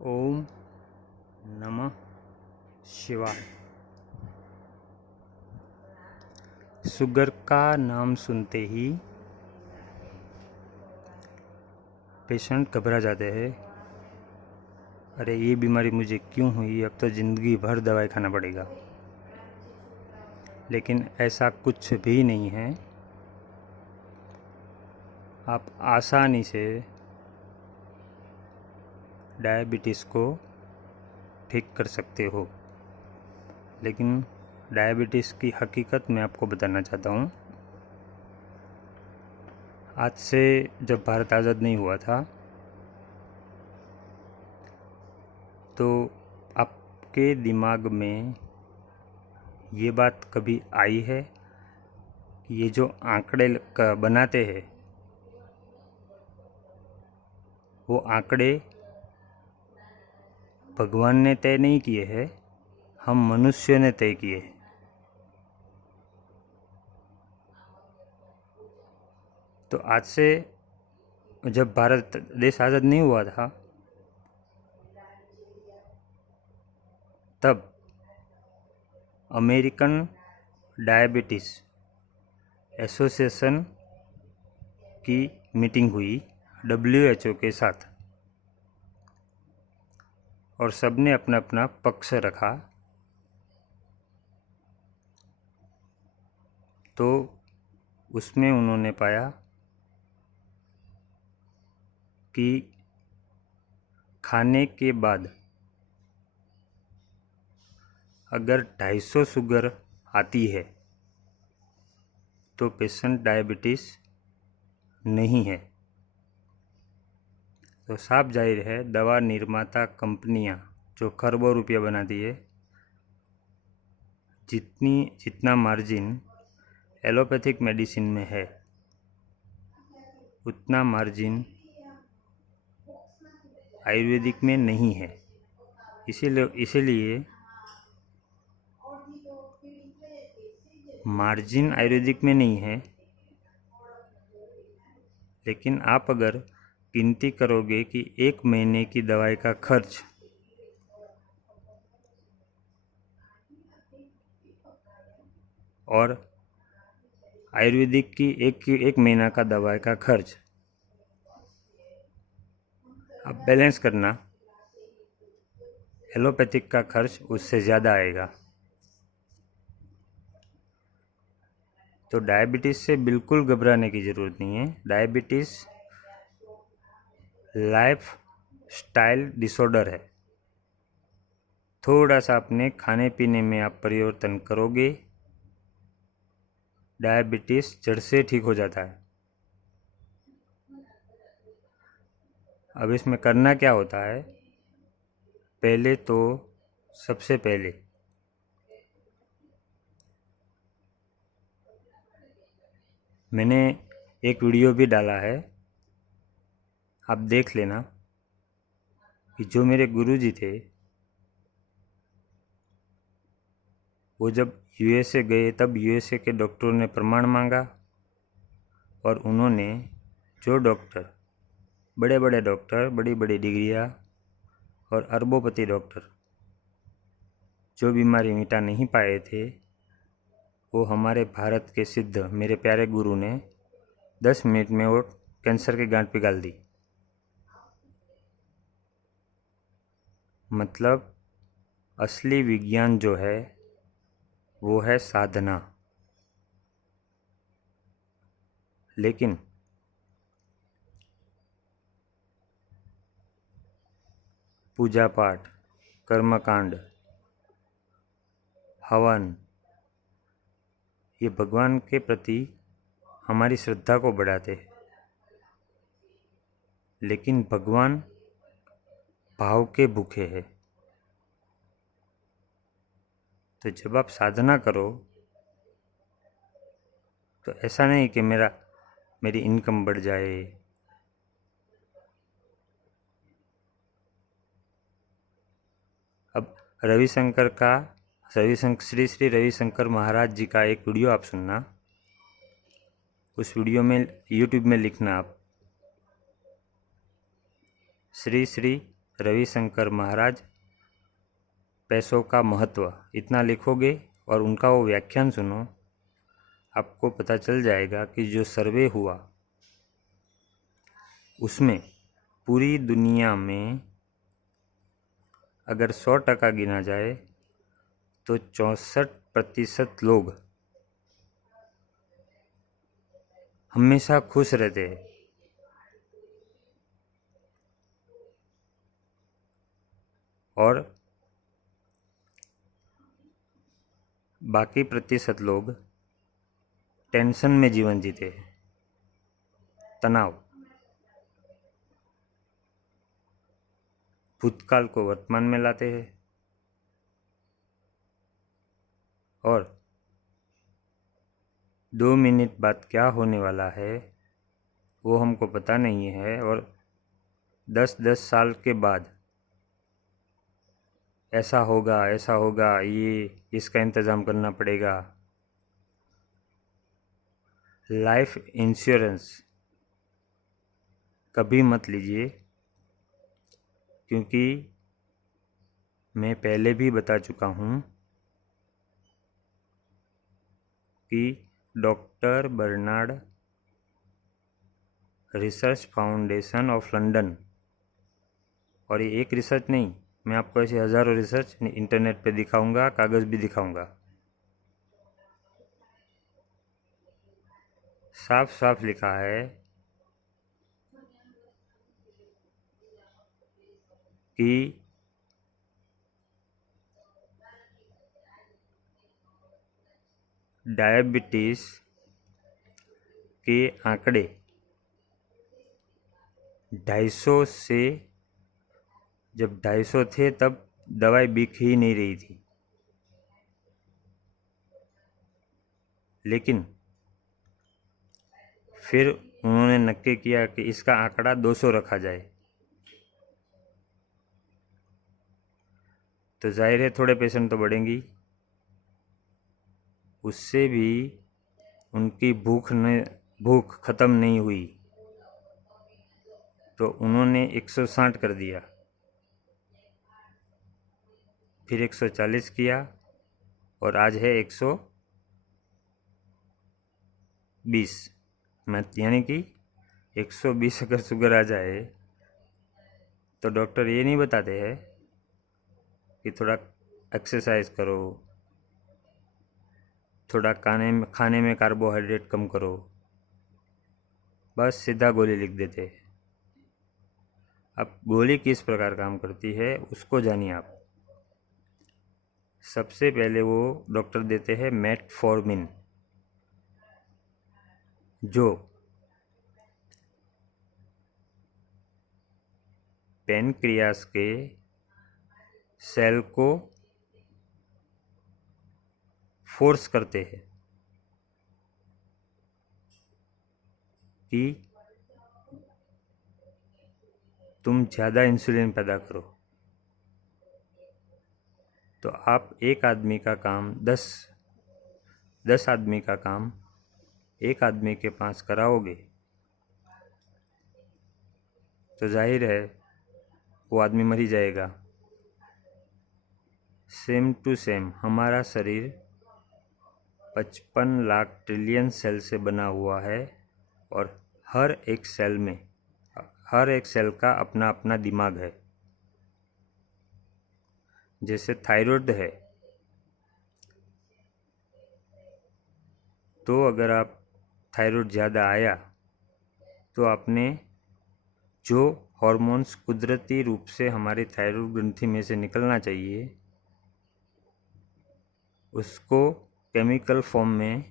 ओम नमः शिवाय। शुगर का नाम सुनते ही पेशेंट घबरा जाते हैं। अरे ये बीमारी मुझे क्यों हुई, अब तो ज़िंदगी भर दवाई खाना पड़ेगा। लेकिन ऐसा कुछ भी नहीं है। आप आसानी से डायबिटीज़ को ठीक कर सकते हो। लेकिन डायबिटीज़ की हकीकत मैं आपको बताना चाहता हूँ। आज से जब भारत आज़ाद नहीं हुआ था तो आपके दिमाग में ये बात कभी आई है कि ये जो आंकड़े बनाते हैं वो आंकड़े भगवान ने तय नहीं किए हैं, हम मनुष्य ने तय किए हैं। तो आज से जब भारत देश आज़ाद नहीं हुआ था तब अमेरिकन डायबिटीज़ एसोसिएशन की मीटिंग हुई WHO के साथ और सबने अपना अपना पक्ष रखा। तो उसमें उन्होंने पाया कि खाने के बाद अगर 250 शुगर आती है तो पेशेंट डायबिटीज़ नहीं है। तो साफ जाहिर है दवा निर्माता कंपनियां जो खरबों रुपया बनाती है, जितना मार्जिन एलोपैथिक मेडिसिन में है उतना मार्जिन आयुर्वेदिक में नहीं है। इसीलिए मार्जिन आयुर्वेदिक में नहीं है। लेकिन आप अगर गिनती करोगे कि 1 महीने की दवाई का खर्च और आयुर्वेदिक की एक महीना का दवाई का खर्च आप बैलेंस करना, एलोपैथिक का खर्च उससे ज़्यादा आएगा। तो डायबिटीज़ से बिल्कुल घबराने की ज़रूरत नहीं है। डायबिटीज़ लाइफ स्टाइल डिसऑर्डर है। थोड़ा सा अपने खाने पीने में आप परिवर्तन करोगे, डायबिटीज़ जड़ से ठीक हो जाता है। अब इसमें करना क्या होता है, पहले तो सबसे पहले मैंने एक वीडियो भी डाला है, आप देख लेना कि जो मेरे गुरुजी थे वो जब USA गए तब USA के डॉक्टरों ने प्रमाण मांगा और उन्होंने जो डॉक्टर बड़े बड़े डॉक्टर, बड़ी बड़ी डिग्रियां और अरबोपति डॉक्टर जो बीमारी मिटा नहीं पाए थे वो हमारे भारत के सिद्ध मेरे प्यारे गुरु ने 10 मिनट में वो कैंसर की गांठ पिघाल दी। मतलब असली विज्ञान जो है वो है साधना। लेकिन पूजा पाठ, कर्मकांड, हवन ये भगवान के प्रति हमारी श्रद्धा को बढ़ाते हैं। लेकिन भगवान भाव के भूखे हैं। तो जब आप साधना करो तो ऐसा नहीं कि मेरी इनकम बढ़ जाए, अब श्री श्री रविशंकर महाराज जी का एक वीडियो आप सुनना। उस वीडियो में यूट्यूब में लिखना आप श्री श्री रविशंकर महाराज, पैसों का महत्व, इतना लिखोगे और उनका वो व्याख्यान सुनो, आपको पता चल जाएगा कि जो सर्वे हुआ उसमें पूरी दुनिया में अगर 100% गिना जाए तो 64% लोग हमेशा खुश रहते हैं और बाकी प्रतिशत लोग टेंशन में जीवन जीते हैं, तनाव। भूतकाल को वर्तमान में लाते हैं और 2 मिनट बाद क्या होने वाला है वो हमको पता नहीं है, और 10-10 साल के बाद ऐसा होगा, ये इसका इंतज़ाम करना पड़ेगा। लाइफ इंश्योरेंस कभी मत लीजिए, क्योंकि मैं पहले भी बता चुका हूँ कि doctor Bernard research foundation of London, और ये एक रिसर्च नहीं, मैं आपको ऐसे हज़ारों रिसर्च इंटरनेट पे दिखाऊंगा, कागज़ भी दिखाऊंगा, साफ साफ लिखा है कि डायबिटीज़ के आंकड़े 250 से, जब 250 थे तब दवाई बिक ही नहीं रही थी, लेकिन फिर उन्होंने नक्की किया कि इसका आंकड़ा 200 रखा जाए, तो जाहिर है थोड़े पेशेंट तो बढ़ेंगी, उससे भी उनकी भूख ख़त्म नहीं हुई, तो उन्होंने 160 कर दिया, फिर 140 किया और आज है 120। यानी कि 120 अगर शुगर आ जाए तो डॉक्टर ये नहीं बताते हैं कि थोड़ा एक्सरसाइज करो, थोड़ा खाने में कार्बोहाइड्रेट कम करो, बस सीधा गोली लिख देते हैं। अब गोली किस प्रकार काम करती है उसको जानिए आप। सबसे पहले वो डॉक्टर देते हैं मेटफॉर्मिन, जो पैनक्रियास के सेल को फोर्स करते हैं कि तुम ज़्यादा इंसुलिन पैदा करो। तो आप एक आदमी का काम 10 आदमी का काम एक आदमी के पास कराओगे तो जाहिर है वो आदमी मर ही जाएगा। सेम टू सेम हमारा शरीर 55 लाख ट्रिलियन सेल से बना हुआ है, और हर एक सेल का अपना अपना दिमाग है। जैसे थायराइड है, तो अगर आप थायराइड ज़्यादा आया तो आपने जो हॉर्मोन्स कुदरती रूप से हमारी थायराइड ग्रंथि में से निकलना चाहिए उसको केमिकल फॉर्म में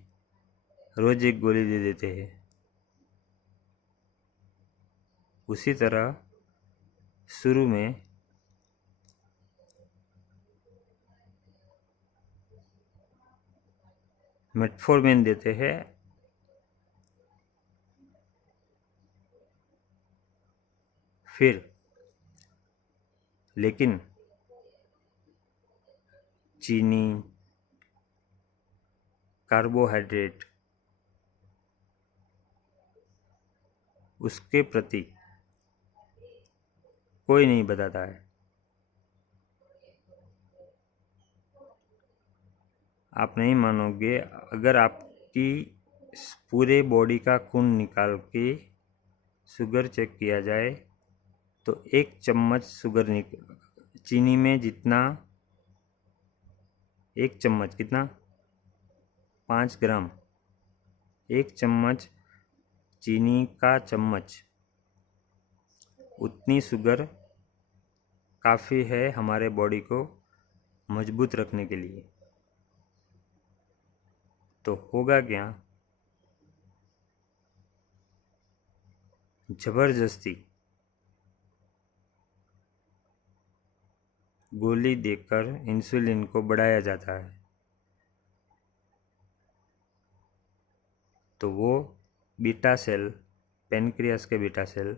रोज़ एक गोली दे देते हैं। उसी तरह शुरू में मेटफॉर्मिन देते हैं, फिर लेकिन चीनी, कार्बोहाइड्रेट, उसके प्रति कोई नहीं बताता है। आप नहीं मानोगे, अगर आपकी पूरे बॉडी का खून निकाल के शुगर चेक किया जाए तो 1 चम्मच शुगर चीनी में जितना, 1 चम्मच कितना, 5 ग्राम, 1 चम्मच चीनी का चम्मच, उतनी शुगर काफ़ी है हमारे बॉडी को मजबूत रखने के लिए। तो होगा क्या, जबरदस्ती गोली देकर इंसुलिन को बढ़ाया जाता है। तो वो बीटा सेल, पेनक्रियास के बीटा सेल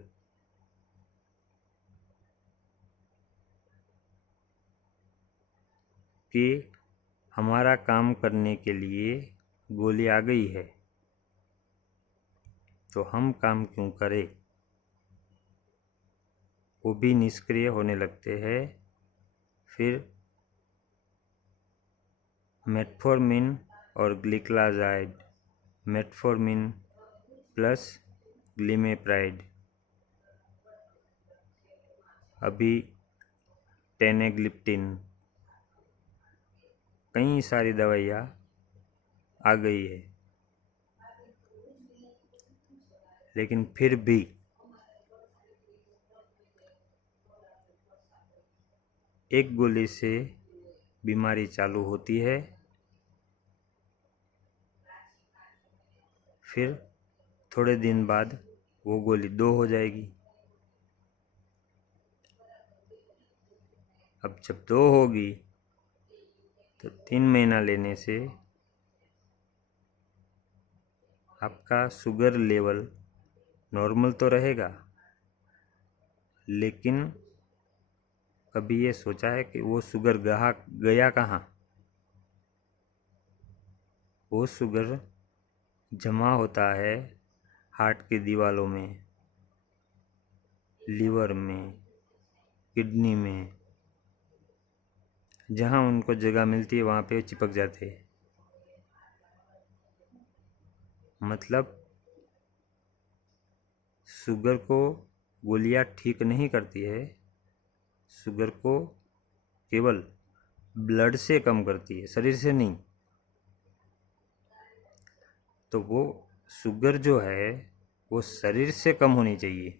कि हमारा काम करने के लिए गोली आ गई है तो हम काम क्यों करें, वो भी निष्क्रिय होने लगते हैं। फिर मेटफॉर्मिन और ग्लिक्लाजाइड, मेटफॉर्मिन प्लस ग्लिमेप्राइड, अभी टेनेग्लिप्टिन, कई सारी दवाइयाँ आ गई है। लेकिन फिर भी एक गोली से बीमारी चालू होती है, फिर थोड़े दिन बाद वो गोली 2 हो जाएगी। अब जब 2 होगी तो 3 महीना लेने से आपका शुगर लेवल नॉर्मल तो रहेगा, लेकिन कभी ये सोचा है कि वो शुगर गया कहाँ? वो शुगर जमा होता है हार्ट की दीवारों में, लीवर में, किडनी में, जहाँ उनको जगह मिलती है वहाँ पे चिपक जाते हैं। मतलब शुगर को गोलियां ठीक नहीं करती है, शुगर को केवल ब्लड से कम करती है, शरीर से नहीं। तो वो शुगर जो है वो शरीर से कम होनी चाहिए,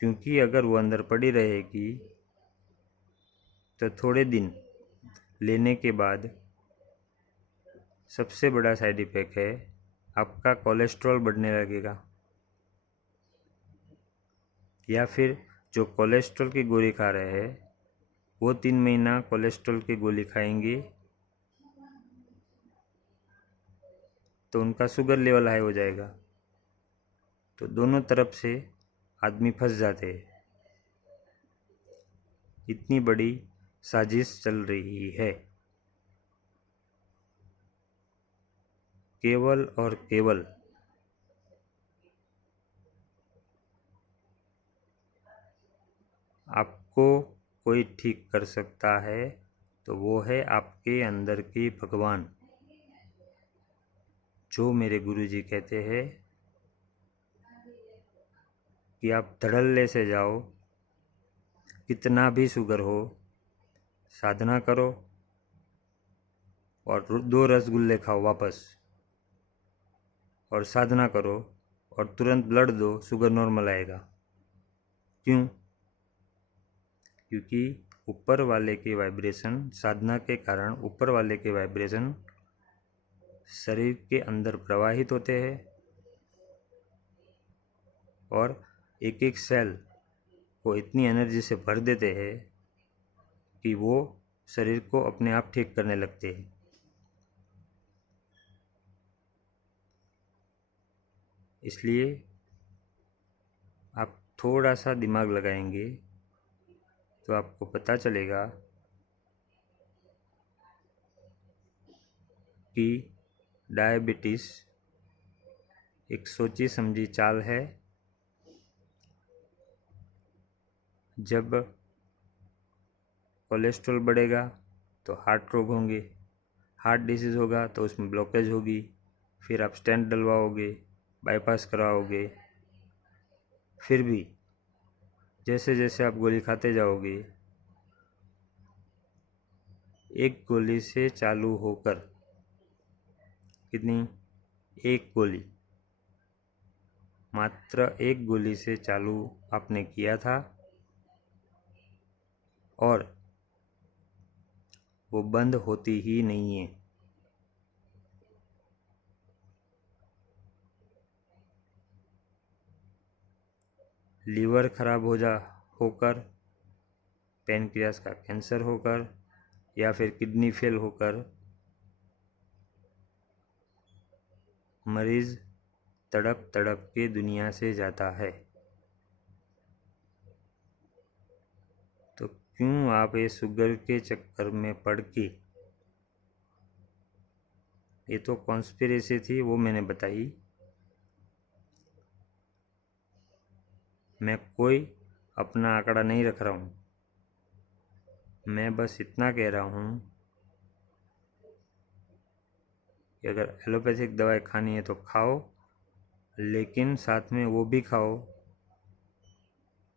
क्योंकि अगर वो अंदर पड़ी रहेगी तो थोड़े दिन लेने के बाद सबसे बड़ा साइड इफ़ेक्ट है आपका कोलेस्ट्रॉल बढ़ने लगेगा। या फिर जो कोलेस्ट्रॉल की गोली खा रहे हैं वो 3 महीना कोलेस्ट्रॉल की गोली खाएंगे तो उनका शुगर लेवल हाई हो जाएगा। तो दोनों तरफ से आदमी फंस जाते हैं। इतनी बड़ी साजिश चल रही है, केवल और केवल आपको कोई ठीक कर सकता है तो वो है आपके अंदर के भगवान, जो मेरे गुरुजी कहते हैं कि आप धड़ल्ले से जाओ, कितना भी शुगर हो, साधना करो और 2 रसगुल्ले खाओ वापस, और साधना करो और तुरंत ब्लड दो, शुगर नॉर्मल आएगा। क्यों? क्योंकि ऊपर वाले के वाइब्रेशन, साधना के कारण ऊपर वाले के वाइब्रेशन शरीर के अंदर प्रवाहित होते हैं और एक एक सेल को इतनी एनर्जी से भर देते हैं कि वो शरीर को अपने आप ठीक करने लगते हैं। इसलिए आप थोड़ा सा दिमाग लगाएंगे तो आपको पता चलेगा कि डायबिटीज़ एक सोची समझी चाल है। जब कोलेस्ट्रॉल बढ़ेगा तो हार्ट रोग होंगे, हार्ट डिसीज़ होगा तो उसमें ब्लॉकेज होगी, फिर आप स्टेंट डलवाओगे, बाईपास कराओगे। फिर भी जैसे जैसे आप गोली खाते जाओगे, एक गोली से चालू होकर कितनी, एक गोली, मात्र एक गोली से चालू आपने किया था और वो बंद होती ही नहीं है। लीवर खराब होकर, पैनक्रियास का कैंसर होकर, या फिर किडनी फेल होकर मरीज तड़प तड़प के दुनिया से जाता है। तो क्यों आप ये शुगर के चक्कर में पड़ के, ये तो कॉन्स्पिरेसी थी, वो मैंने बताई। मैं कोई अपना आंकड़ा नहीं रख रहा हूँ, मैं बस इतना कह रहा हूँ कि अगर एलोपैथिक दवाई खानी है तो खाओ, लेकिन साथ में वो भी खाओ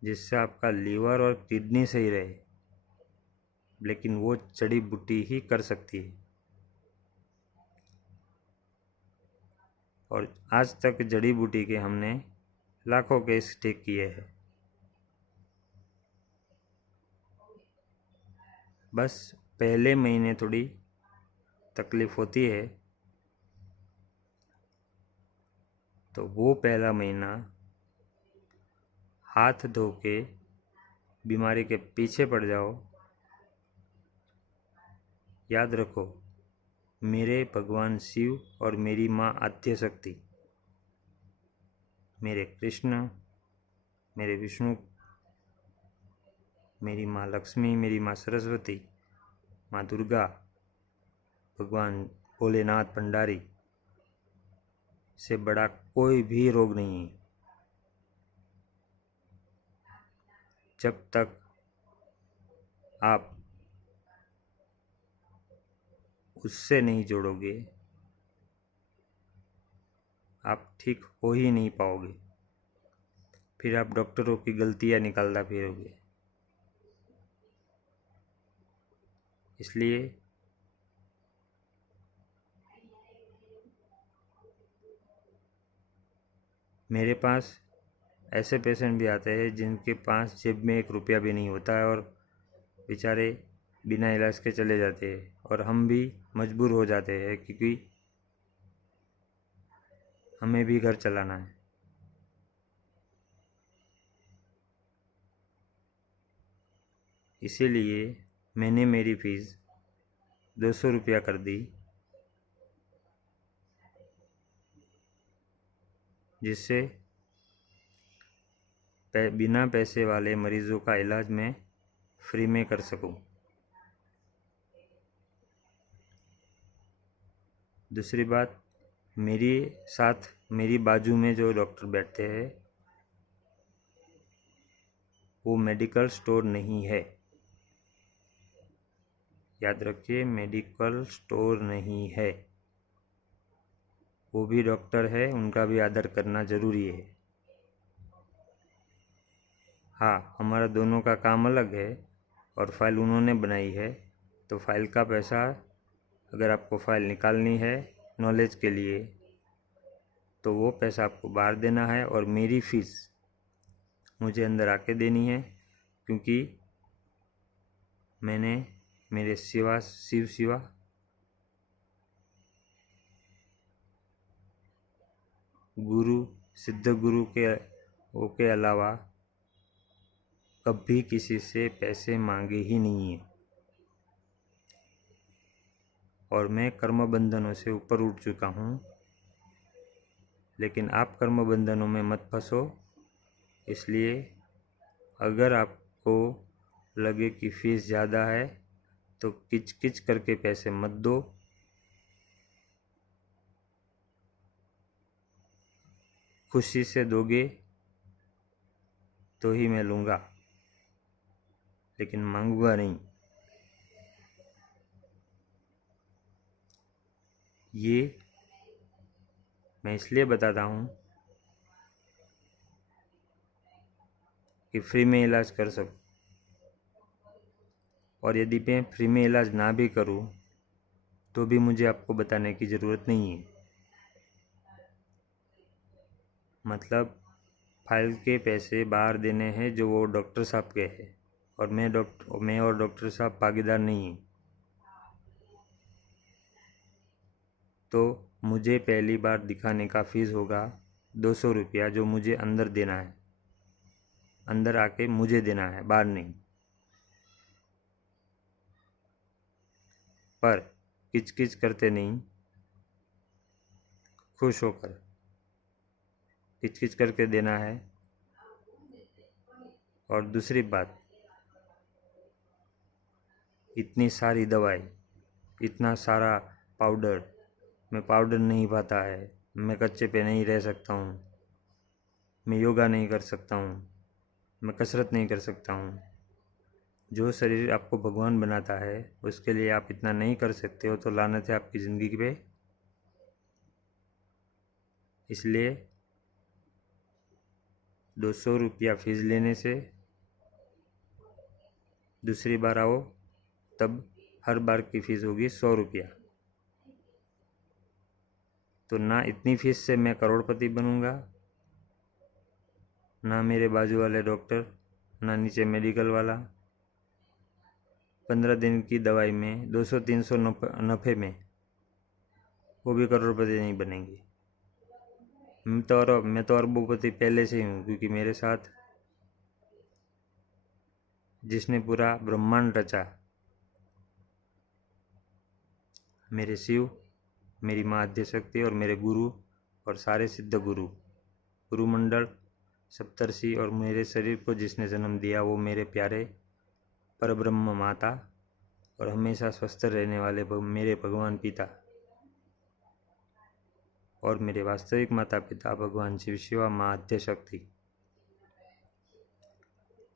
जिससे आपका लीवर और किडनी सही रहे, लेकिन वो जड़ी बूटी ही कर सकती है। और आज तक जड़ी बूटी के हमने लाखों केस ठीक किए हैं। बस पहले महीने थोड़ी तकलीफ होती है, तो वो पहला महीना हाथ धो के बीमारी के पीछे पड़ जाओ। याद रखो, मेरे भगवान शिव और मेरी माँ आद्य शक्ति, मेरे कृष्ण, मेरे विष्णु, मेरी माँ लक्ष्मी, मेरी माँ सरस्वती, माँ दुर्गा, भगवान भोलेनाथ भंडारी से बड़ा कोई भी रोग नहीं है। जब तक आप उससे नहीं जोड़ोगे, आप ठीक हो ही नहीं पाओगे। फिर आप डॉक्टरों की गलतियाँ निकालता फिरोगे। इसलिए मेरे पास ऐसे पेशेंट भी आते हैं जिनके पास जेब में 1 रुपया भी नहीं होता है और बेचारे बिना इलाज के चले जाते हैं, और हम भी मजबूर हो जाते हैं क्योंकि हमें भी घर चलाना है। इसीलिए मैंने मेरी फीस 200 रुपया कर दी, जिससे बिना पैसे वाले मरीज़ों का इलाज मैं फ्री में कर सकूं। दूसरी बात, मेरी साथ मेरी बाजू में जो डॉक्टर बैठते हैं वो मेडिकल स्टोर नहीं है। याद रखिए, मेडिकल स्टोर नहीं है। वो भी डॉक्टर है, उनका भी आदर करना ज़रूरी है। हाँ, हमारा दोनों का काम अलग है और फाइल उन्होंने बनाई है, तो फाइल का पैसा, अगर आपको फाइल निकालनी है नॉलेज के लिए, तो वो पैसा आपको बाहर देना है और मेरी फ़ीस मुझे अंदर आके देनी है, क्योंकि मैंने मेरे शिव सिवा गुरु, सिद्ध गुरु के अलावा कभी किसी से पैसे मांगे ही नहीं है। और मैं कर्म बंधनों से ऊपर उठ चुका हूँ, लेकिन आप कर्म बंधनों में मत फंसो। इसलिए अगर आपको लगे कि फ़ीस ज़्यादा है तो किच किच करके पैसे मत दो। खुशी से दोगे तो ही मैं लूँगा, लेकिन मांगूंगा नहीं। ये मैं इसलिए बताता हूँ कि फ्री में इलाज कर सकूँ, और यदि मैं फ्री में इलाज ना भी करूँ तो भी मुझे आपको बताने की ज़रूरत नहीं है। मतलब फाइल के पैसे बाहर देने हैं जो वो डॉक्टर साहब के हैं, और मैं और डॉक्टर साहब भागीदार नहीं हैं। तो मुझे पहली बार दिखाने का फीस होगा 200 रुपया, जो मुझे अंदर देना है, अंदर आके मुझे देना है, बाहर नहीं। पर किचकिच करते नहीं, खुश होकर किचकिच करके देना है। और दूसरी बात, इतनी सारी दवाई, इतना सारा पाउडर, मैं पाउडर नहीं पाता है, मैं कच्चे पे नहीं रह सकता हूँ, मैं योगा नहीं कर सकता हूँ, मैं कसरत नहीं कर सकता हूँ। जो शरीर आपको भगवान बनाता है उसके लिए आप इतना नहीं कर सकते हो, तो लानत है आपकी ज़िंदगी पे। इसलिए 200 रुपया फीस लेने से दूसरी बार आओ तब हर बार की फ़ीस होगी 100 रुपया। तो ना इतनी फीस से मैं करोड़पति बनूंगा, ना मेरे बाजू वाले डॉक्टर, ना नीचे मेडिकल वाला। 15 दिन की दवाई में 200-300 नफ़े में वो भी करोड़पति नहीं बनेंगे। मैं तो अरबोपति पहले से ही हूँ, क्योंकि मेरे साथ जिसने पूरा ब्रह्मांड रचा, मेरे शिव, मेरी माँ आद्यशक्ति और मेरे गुरु और सारे सिद्ध गुरुमंडल, सप्तर्षि, और मेरे शरीर को जिसने जन्म दिया वो मेरे प्यारे परब्रह्म माता और हमेशा स्वस्थ रहने वाले मेरे भगवान पिता, और मेरे वास्तविक माता पिता भगवान शिव, शिवा, माँ आद्यशक्ति।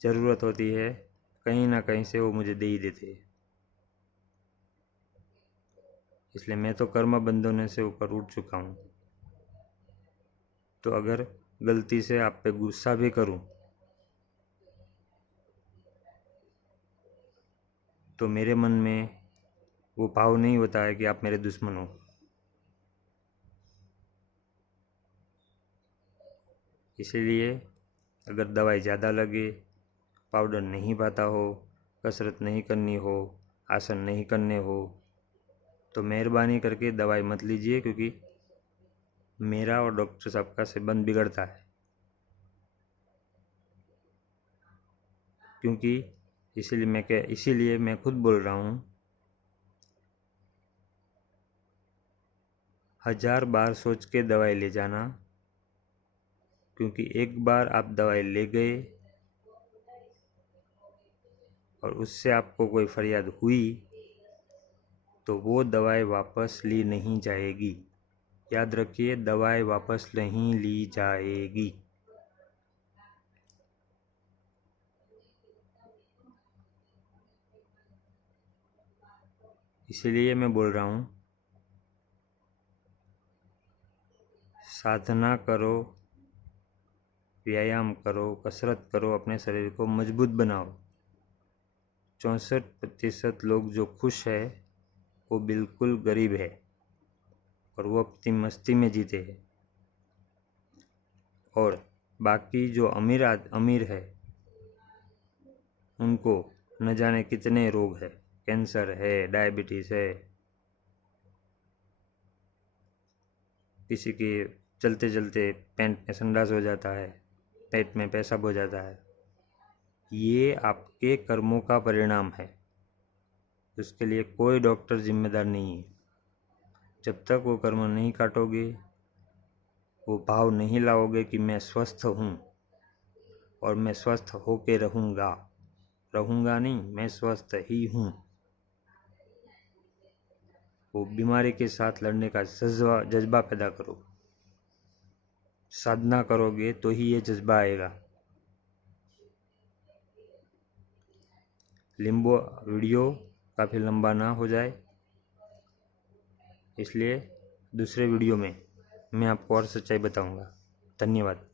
ज़रूरत होती है कहीं ना कहीं से वो मुझे दे ही देते हैं। इसलिए मैं तो कर्म बंधनों से ऊपर उठ चुका हूँ। तो अगर गलती से आप पे गुस्सा भी करूँ तो मेरे मन में वो भाव नहीं होता है कि आप मेरे दुश्मन हो। इसीलिए अगर दवाई ज़्यादा लगे, पाउडर नहीं पाता हो, कसरत नहीं करनी हो, आसन नहीं करने हो, तो मेहरबानी करके दवाई मत लीजिए, क्योंकि मेरा और डॉक्टर साहब का संबंध बिगड़ता है। क्योंकि इसीलिए मैं खुद बोल रहा हूँ, 1000 बार सोच के दवाई ले जाना, क्योंकि एक बार आप दवाई ले गए और उससे आपको कोई फरियाद हुई तो वो दवाई वापस ली नहीं जाएगी। याद रखिए, दवाई वापस नहीं ली जाएगी। इसीलिए मैं बोल रहा हूँ, साधना करो, व्यायाम करो, कसरत करो, अपने शरीर को मजबूत बनाओ। 64% लोग जो खुश है वो बिल्कुल गरीब है, और वो अपनी मस्ती में जीते हैं। और बाकी जो अमीर है उनको न जाने कितने रोग है, कैंसर है, डायबिटीज़ है, किसी के चलते चलते पेट में संडास हो जाता है, पेट में पेशाब हो जाता है। ये आपके कर्मों का परिणाम है, उसके लिए कोई डॉक्टर जिम्मेदार नहीं है। जब तक वो कर्म नहीं काटोगे, वो भाव नहीं लाओगे कि मैं स्वस्थ हूँ और मैं स्वस्थ होके रहूँगा नहीं, मैं स्वस्थ ही हूँ, वो बीमारी के साथ लड़ने का जज्बा पैदा करो। साधना करोगे तो ही ये जज्बा आएगा। वीडियो काफ़ी लंबा ना हो जाए, इसलिए दूसरे वीडियो में मैं आपको और सच्चाई बताऊंगा। धन्यवाद।